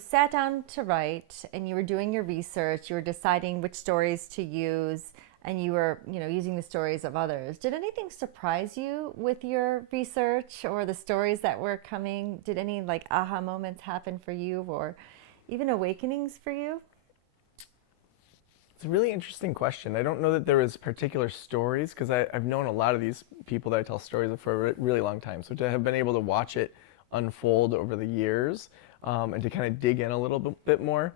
sat down to write and you were doing your research, you were deciding which stories to use, and you were, using the stories of others. Did anything surprise you with your research or the stories that were coming? Did any like aha moments happen for you or even awakenings for you? It's a really interesting question. I don't know that there was particular stories because I've known a lot of these people that I tell stories of for a really long time. So to have been able to watch it unfold over the years and to kind of dig in a little bit more,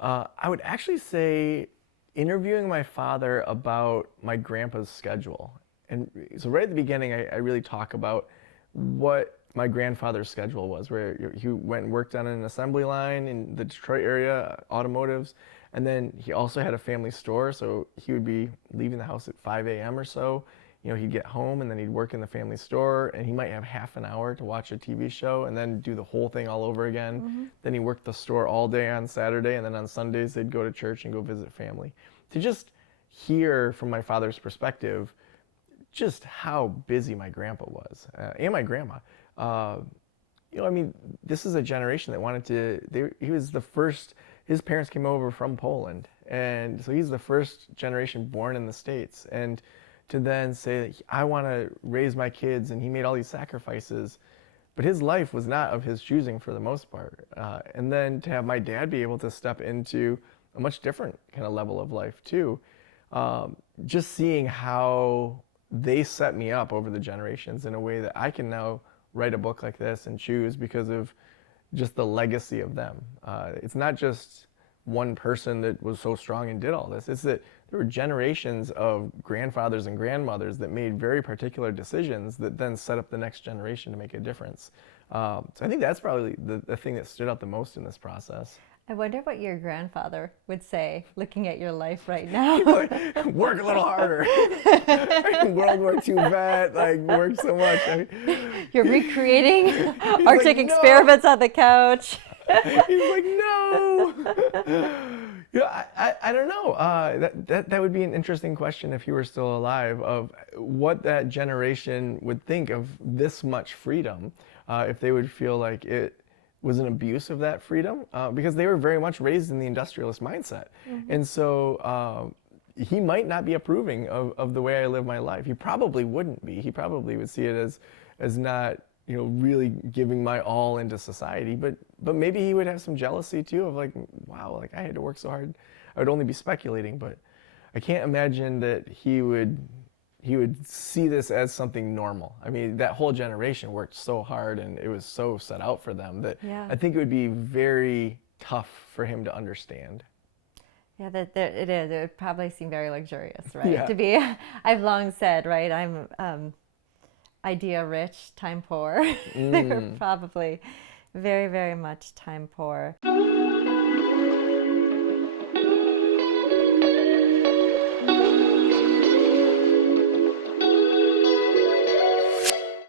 I would actually say interviewing my father about my grandpa's schedule. And so right at the beginning, I really talk about what my grandfather's schedule was, where he went and worked on an assembly line in the Detroit area, automotives, and then he also had a family store, so he would be leaving the house at 5 a.m. or so. He'd get home and then he'd work in the family store, and he might have half an hour to watch a TV show and then do the whole thing all over again. Mm-hmm. Then he worked the store all day on Saturday, and then on Sundays they'd go to church and go visit family. To just hear from my father's perspective just how busy my grandpa was, and my grandma. This is a generation that wanted to, he was the first, his parents came over from Poland, and so he's the first generation born in the States. And to then say that I want to raise my kids, and he made all these sacrifices, but his life was not of his choosing for the most part. And then to have my dad be able to step into a much different kind of level of life too. Just seeing how they set me up over the generations in a way that I can now write a book like this and choose because of just the legacy of them. It's not just one person that was so strong and did all this. It's that there were generations of grandfathers and grandmothers that made very particular decisions that then set up the next generation to make a difference. So I think that's probably the thing that stood out the most in this process. I wonder what your grandfather would say looking at your life right now. Work a little harder. World War II vet, work so much. You're recreating Arctic experiments on the couch. He's like, no. I don't know. That would be an interesting question if he were still alive, of what that generation would think of this much freedom, if they would feel like it was an abuse of that freedom, because they were very much raised in the industrialist mindset. Mm-hmm. And so he might not be approving of the way I live my life. He probably wouldn't be. He probably would see it as not, really giving my all into society. But maybe he would have some jealousy too of wow, I had to work so hard. I would only be speculating, but I can't imagine that he would see this as something normal. I mean, that whole generation worked so hard and it was so set out for them that I think it would be very tough for him to understand. Yeah, it is. It would probably seem very luxurious, right? Yeah. To be, I've long said, right, I'm idea rich, time poor. They were probably very, very much time poor.